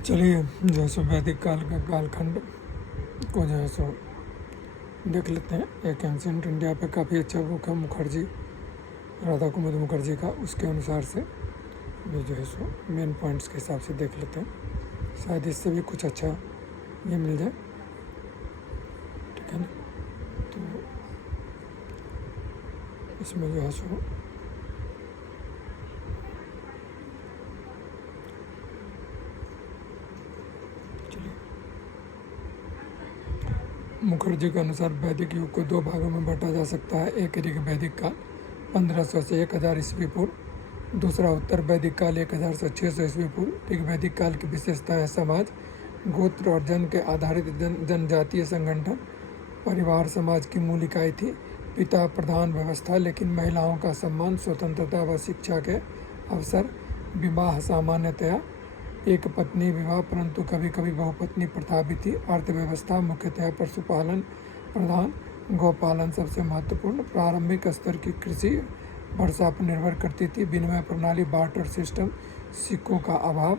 चलिए जो है सो वैदिक काल का कालखंड को जो है सो देख लेते हैं। एक एंशियंट इंडिया पे काफ़ी अच्छा बुक है मुखर्जी, राधा कुमुद मुखर्जी का। उसके अनुसार से भी जो है सो मेन पॉइंट्स के हिसाब से देख लेते हैं, शायद इससे भी कुछ अच्छा ये मिल जाए। ठीक है ना। तो इसमें जो है सो मुखर्जी के अनुसार वैदिक युग को दो भागों में बांटा जा सकता है। एक ऋग वैदिक काल 1500 से 1000 ईस्वी पूर्व, दूसरा उत्तर वैदिक काल 1000 से 600 ईस्वी पूर्व। ऋग वैदिक काल की विशेषता है समाज, गोत्र और जन के आधारित जनजातीय संगठन, परिवार समाज की मूल इकाई थी। पिता प्रधान व्यवस्था, लेकिन महिलाओं का सम्मान, स्वतंत्रता व शिक्षा के अवसर। विवाह सामान्यतया एक पत्नी विवाह, परंतु कभी कभी बहुपत्नी प्रथा भी थी। अर्थव्यवस्था मुख्यतः पशुपालन प्रधान, गौपालन सबसे महत्वपूर्ण। प्रारंभिक स्तर की कृषि वर्षा पर निर्भर करती थी। विनिमय प्रणाली बार्टर सिस्टम, सिक्कों का अभाव।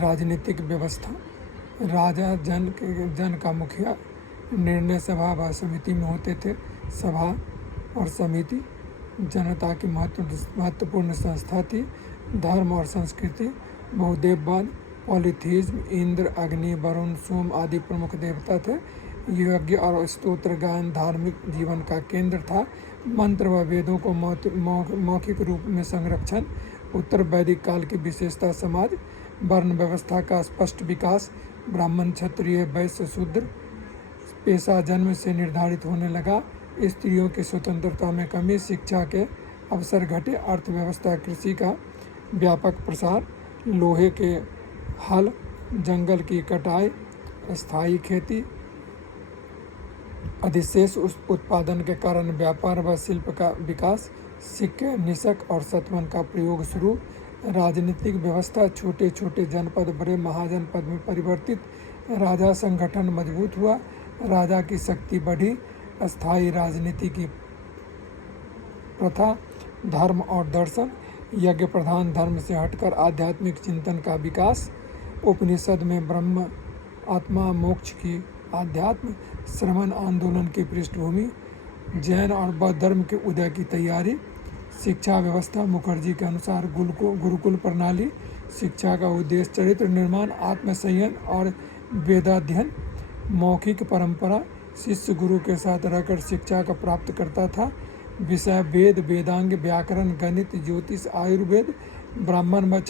राजनीतिक व्यवस्था, राजा जन का मुखिया, निर्णय सभा व समिति में होते थे। सभा और समिति जनता की महत्वपूर्ण संस्था थी। धर्म और संस्कृति, बहुदेववाद, पॉलीथीज्म, इंद्र, अग्नि, वरुण, सोम आदि प्रमुख देवता थे। यज्ञ और स्तोत्र गायन धार्मिक जीवन का केंद्र था। मंत्र व वेदों को मौखिक रूप में संरक्षण। उत्तर वैदिक काल की विशेषता समाज, वर्ण व्यवस्था का स्पष्ट विकास, ब्राह्मण, क्षत्रिय, वैश्य, शूद्र पेशा जन्म से निर्धारित होने लगा। स्त्रियों की स्वतंत्रता में कमी, शिक्षा के अवसर घटे। अर्थव्यवस्था कृषि का व्यापक प्रसार, लोहे के हल, जंगल की कटाई, स्थायी खेती, अधिशेष उत्पादन के कारण व्यापार व शिल्प का विकास। सिक्के, निषक और शतवन का प्रयोग शुरू। राजनीतिक व्यवस्था, छोटे छोटे जनपद बड़े महाजनपद में परिवर्तित। राजा संगठन मजबूत हुआ, राजा की शक्ति बढ़ी। अस्थायी राजनीति की प्रथा। धर्म और दर्शन, यज्ञ प्रधान धर्म से हटकर आध्यात्मिक चिंतन का विकास। उपनिषद में ब्रह्म, आत्मा, मोक्ष की आध्यात्म। श्रमण आंदोलन की पृष्ठभूमि। जैन और बौद्ध धर्म के उदय की तैयारी। शिक्षा व्यवस्था मुखर्जी के अनुसार गुरुकुल प्रणाली, शिक्षा का उद्देश्य चरित्र निर्माण, आत्मसंयम और वेदाध्ययन। मौखिक परंपरा, शिष्य गुरु के साथ रहकर शिक्षा का प्राप्त करता था। विषय वेद, वेदांग, व्याकरण, गणित, ज्योतिष, आयुर्वेद। ब्राह्मण व